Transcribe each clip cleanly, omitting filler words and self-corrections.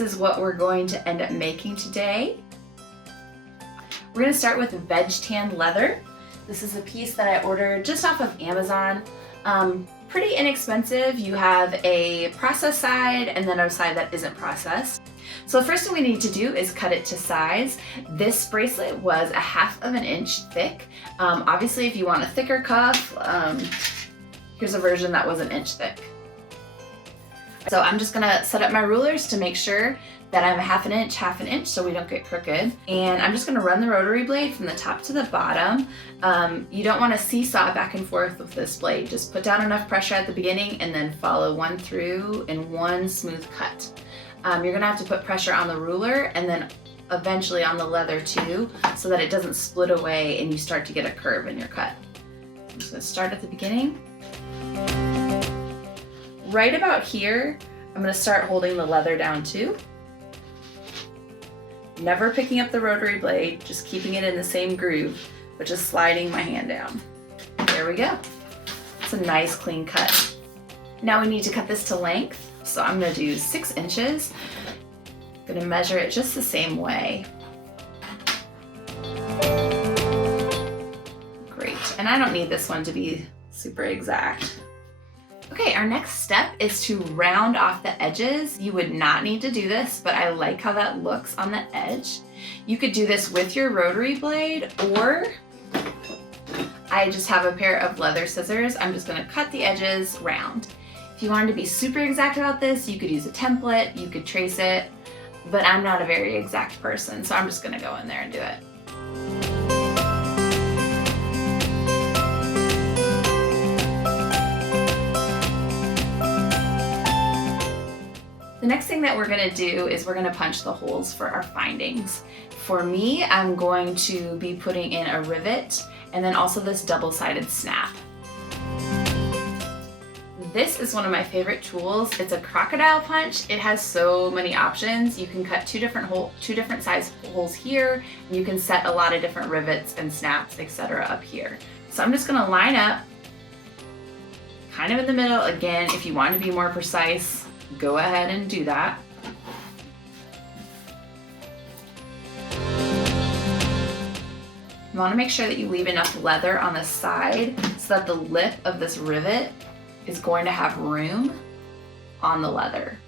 this is what we're going to end up making today. We're going to start with Veg Tan Leather. This is a piece that I ordered just off of Amazon. Pretty inexpensive. You have a processed side and then a side that isn't processed. So the first thing we need to do is cut it to size. This bracelet was 1/2 inch thick. Obviously, if you want a thicker cuff, here's a version that was 1 inch thick. So I'm just gonna set up my rulers to make sure that I'm 1/2 inch so we don't get crooked. And I'm just gonna run the rotary blade from the top to the bottom. You don't wanna seesaw back and forth with this blade. Just put down enough pressure at the beginning and then follow one through in one smooth cut. You're gonna have to put pressure on the ruler and then eventually on the leather too, so that it doesn't split away and you start to get a curve in your cut. I'm just gonna start at the beginning. Right about here, I'm gonna start holding the leather down too. Never picking up the rotary blade, just keeping it in the same groove, but just sliding my hand down. There we go. It's a nice clean cut. Now we need to cut this to length. So I'm gonna do 6 inches. I'm gonna measure it just the same way. Great, and I don't need this one to be super exact. Okay, our next step is to round off the edges. You would not need to do this, but I like how that looks on the edge. You could do this with your rotary blade, or I just have a pair of leather scissors. I'm just gonna cut the edges round. If you wanted to be super exact about this, you could use a template, you could trace it, but I'm not a very exact person, so I'm just gonna go in there and do it. The next thing that we're gonna do is we're gonna punch the holes for our findings. For me, I'm going to be putting in a rivet and then also this double-sided snap. This is one of my favorite tools. It's a crocodile punch. It has so many options. You can cut two different size holes here, and you can set a lot of different rivets and snaps, etc. up here. So I'm just gonna line up kind of in the middle. Again, if you want to be more precise, go ahead and do that. You want to make sure that you leave enough leather on the side so that the lip of this rivet is going to have room on the leather.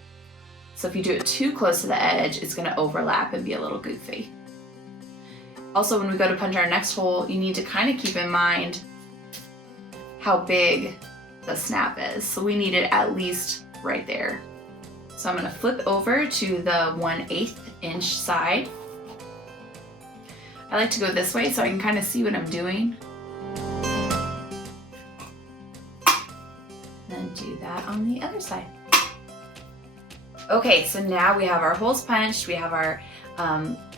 So if you do it too close to the edge, it's going to overlap and be a little goofy. Also, when we go to punch our next hole, you need to kind of keep in mind how big the snap is. So we need it at least right there. So I'm going to flip over to the 1/8 inch side. I like to go this way so I can kind of see what I'm doing. And do that on the other side. Okay, so now we have our holes punched, we have our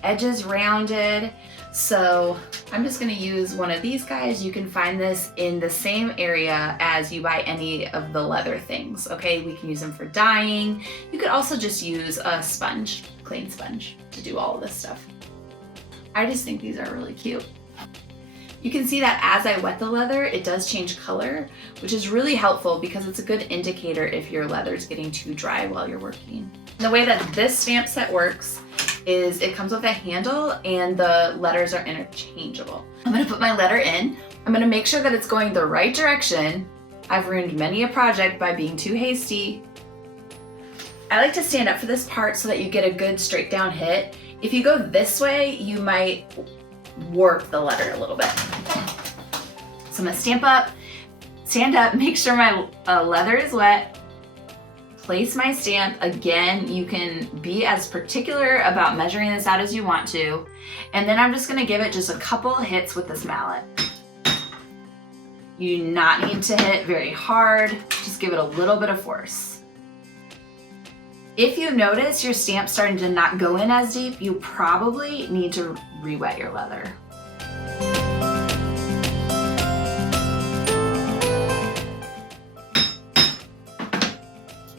edges rounded. So I'm just gonna use one of these guys. You can find this in the same area as you buy any of the leather things, okay? We can use them for dyeing. You could also just use a sponge, clean sponge, to do all of this stuff. I just think these are really cute. You can see that as I wet the leather, it does change color, which is really helpful because it's a good indicator if your leather is getting too dry while you're working. The way that this stamp set works is it comes with a handle and the letters are interchangeable. I'm gonna put my letter in. I'm gonna make sure that it's going the right direction. I've ruined many a project by being too hasty. I like to stand up for this part so that you get a good straight down hit. If you go this way, you might warp the letter a little bit. So I'm gonna stand up, make sure my leather is wet, place my stamp. Again, you can be as particular about measuring this out as you want to. And then I'm just gonna give it just a couple hits with this mallet. You do not need to hit very hard, just give it a little bit of force. If you notice your stamp starting to not go in as deep, you probably need to re-wet your leather.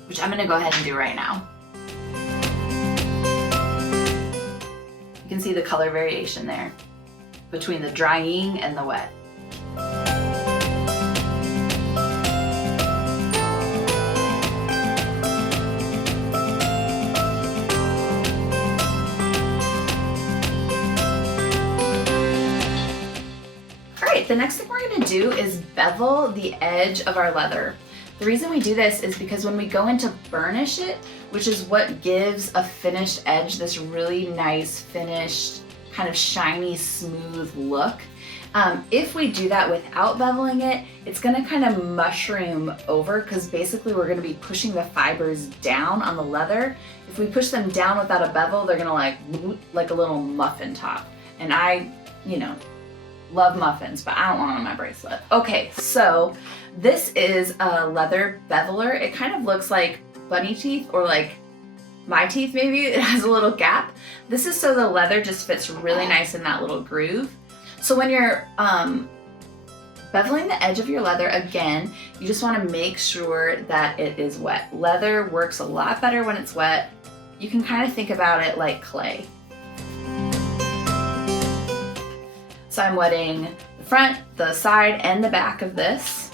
Which I'm gonna go ahead and do right now. You can see the color variation there between the drying and the wet. the next thing we're gonna do is bevel the edge of our leather. The reason we do this is because when we go in to burnish it, which is what gives a finished edge this really nice finished, kind of shiny, smooth look, if we do that without beveling it, it's gonna kind of mushroom over because basically we're gonna be pushing the fibers down on the leather. If we push them down without a bevel, they're gonna like a little muffin top. And I, you know, love muffins, but I don't want them on my bracelet. Okay, so this is a leather beveler. It kind of looks like bunny teeth or like my teeth maybe. It has a little gap. This is so the leather just fits really nice in that little groove. So when you're beveling the edge of your leather, again, you just want to make sure that it is wet. Leather works a lot better when it's wet. You can kind of think about it like clay. So I'm wetting the front, the side, and the back of this.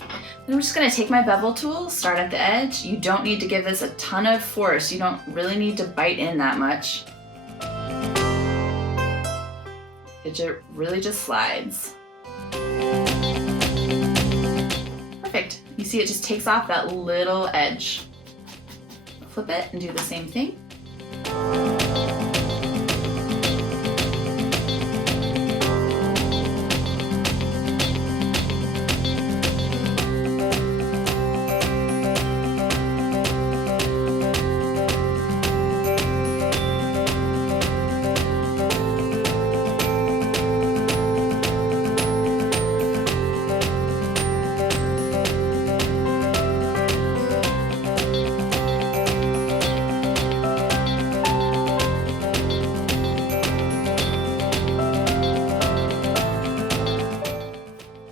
Then I'm just gonna take my bevel tool, start at the edge. You don't need to give this a ton of force. You don't really need to bite in that much. It really just slides. Perfect. You see it just takes off that little edge. Flip it and do the same thing.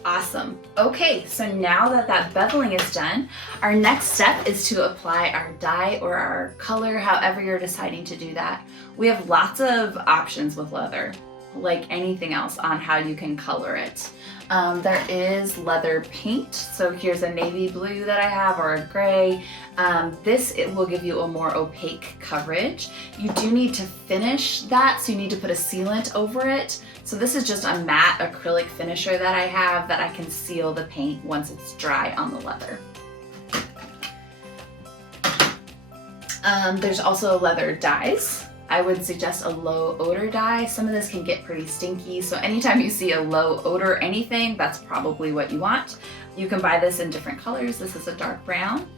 Awesome. Okay, so now that that beveling is done, our next step is to apply our dye or our color, however you're deciding to do that. We have lots of options with leather, like anything else, on how you can color it. There is leather paint, so here's a navy blue that I have, or a gray. It will give you a more opaque coverage. You do need to finish that, so you need to put a sealant over it. So this is just a matte acrylic finisher that I have that I can seal the paint once it's dry on the leather. There's also leather dyes. I would suggest a low odor dye. Some of this can get pretty stinky, so anytime you see a low odor anything, that's probably what you want. You can buy this in different colors. This is a dark brown.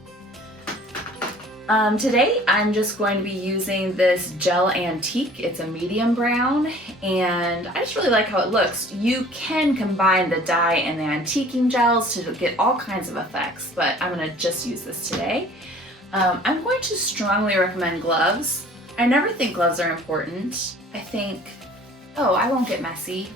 Today I'm just going to be using this gel antique. It's a medium brown, and I just really like how it looks. You can combine the dye and the antiquing gels to get all kinds of effects, but I'm going to just use this today. I'm going to strongly recommend gloves. I never think gloves are important. I think, oh, I won't get messy.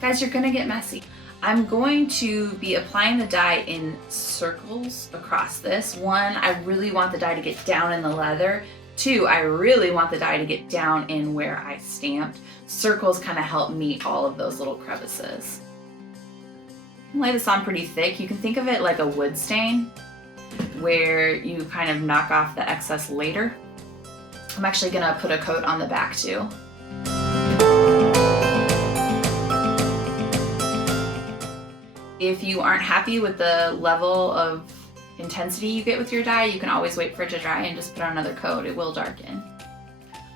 Guys, you're gonna get messy. I'm going to be applying the dye in circles across this. One, I really want the dye to get down in the leather. Two, I really want the dye to get down in where I stamped. Circles kind of help meet all of those little crevices. I can lay this on pretty thick. You can think of it like a wood stain, where you kind of knock off the excess later. I'm actually gonna put a coat on the back too. If you aren't happy with the level of intensity you get with your dye, you can always wait for it to dry and just put on another coat. It will darken.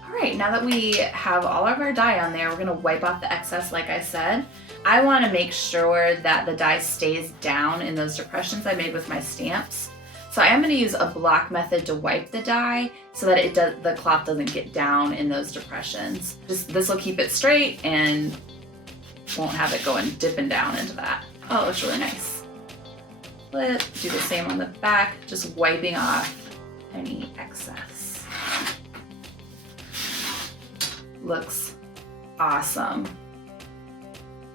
All right, now that we have all of our dye on there, we're gonna wipe off the excess like I said. I wanna make sure that the dye stays down in those depressions I made with my stamps. So I am going to use a block method to wipe the dye so that the cloth doesn't get down in those depressions. This will keep it straight and won't have it going dipping down into that. Oh, it looks really nice. Let's do the same on the back, just wiping off any excess. Looks awesome.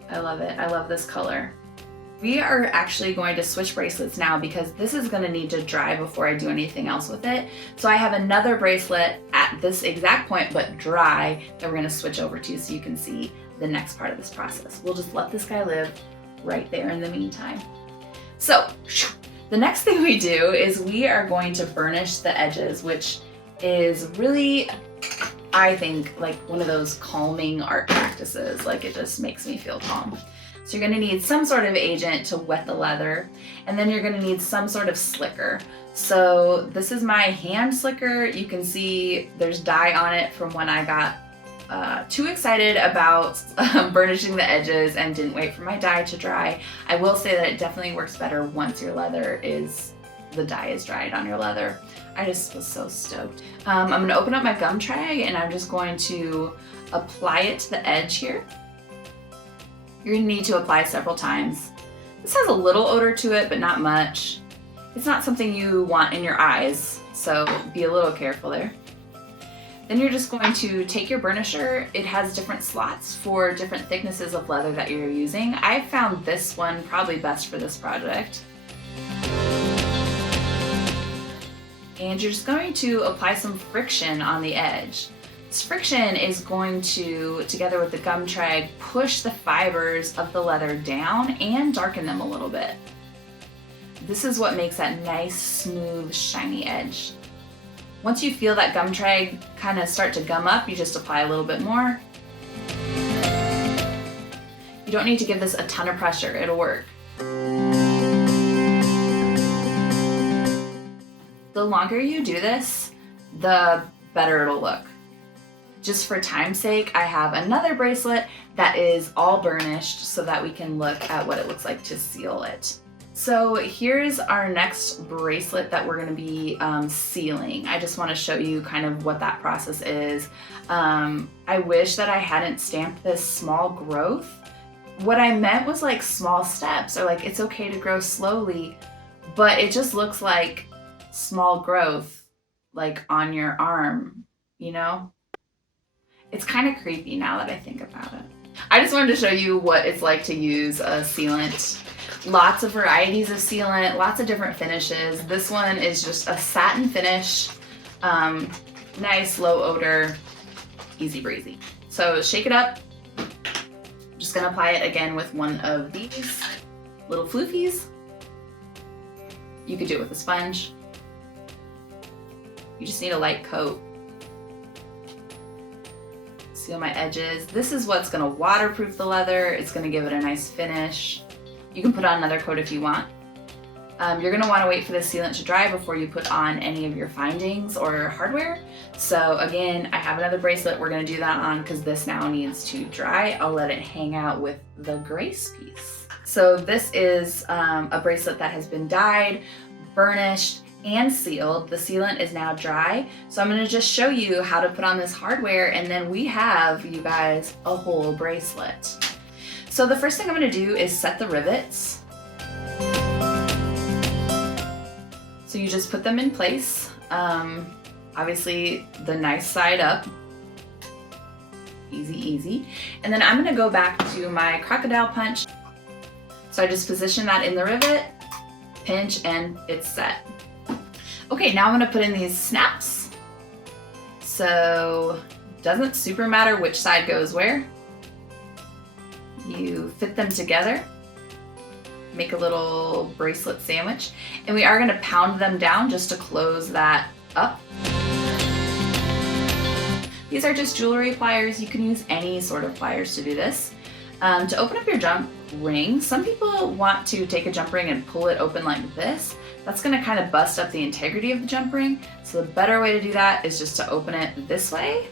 I love it. I love this color. We are actually going to switch bracelets now because this is going to need to dry before I do anything else with it. So I have another bracelet at this exact point but dry that we're going to switch over to so you can see the next part of this process. We'll just let this guy live right there in the meantime. So the next thing we do is we are going to burnish the edges, which is really, I think, like one of those calming art practices. Like, it just makes me feel calm. So you're gonna need some sort of agent to wet the leather, and then you're gonna need some sort of slicker. So this is my hand slicker. You can see there's dye on it from when I got too excited about burnishing the edges and didn't wait for my dye to dry. I will say that it definitely works better once your leather the dye is dried on your leather. I just was so stoked. I'm gonna open up my gum trag and I'm just going to apply it to the edge here. You're gonna need to apply several times. This has a little odor to it, but not much. It's not something you want in your eyes, so be a little careful there. Then you're just going to take your burnisher. It has different slots for different thicknesses of leather that you're using. I found this one probably best for this project. And you're just going to apply some friction on the edge. This friction is going to, together with the gum trag, push the fibers of the leather down and darken them a little bit. This is what makes that nice, smooth, shiny edge. Once you feel that gum trag kind of start to gum up, you just apply a little bit more. You don't need to give this a ton of pressure, it'll work. The longer you do this, the better it'll look. Just for time's sake, I have another bracelet that is all burnished so that we can look at what it looks like to seal it. So here's our next bracelet that we're going to be sealing. I just want to show you kind of what that process is. I wish that I hadn't stamped this small growth. What I meant was like small steps, or like it's okay to grow slowly, but it just looks like small growth like on your arm, you know? It's kind of creepy now that I think about it. I just wanted to show you what it's like to use a sealant. Lots of varieties of sealant, lots of different finishes. This one is just a satin finish, nice low odor, easy breezy. So shake it up. I'm just gonna apply it again with one of these little floofies. You could do it with a sponge. You just need a light coat. Seal my edges. This is what's gonna waterproof the leather. It's gonna give it a nice finish. You can put on another coat if you want. You're gonna wanna wait for the sealant to dry before you put on any of your findings or hardware. So again, I have another bracelet we're gonna do that on because this now needs to dry. I'll let it hang out with the grace piece. So this is a bracelet that has been dyed, burnished, and sealed. The sealant is now dry. So I'm gonna just show you how to put on this hardware, and then we have, you guys, a whole bracelet. So the first thing I'm gonna do is set the rivets. So you just put them in place. Obviously the nice side up. Easy, easy. And then I'm gonna go back to my crocodile punch. So I just position that in the rivet, pinch, and it's set. Okay, now I'm gonna put in these snaps. So doesn't super matter which side goes where. You fit them together, make a little bracelet sandwich, and we are gonna pound them down just to close that up. These are just jewelry pliers. You can use any sort of pliers to do this. To open up your jump ring, some people want to take a jump ring and pull it open like this. That's gonna kind of bust up the integrity of the jump ring. So the better way to do that is just to open it this way.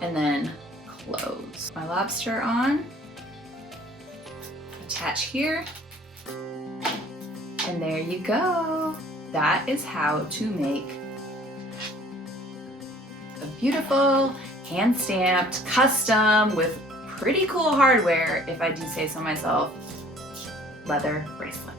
And then close. My lobster on. Attach here. And there you go. That is how to make a beautiful, hand-stamped, custom, with pretty cool hardware, if I do say so myself, leather bracelet.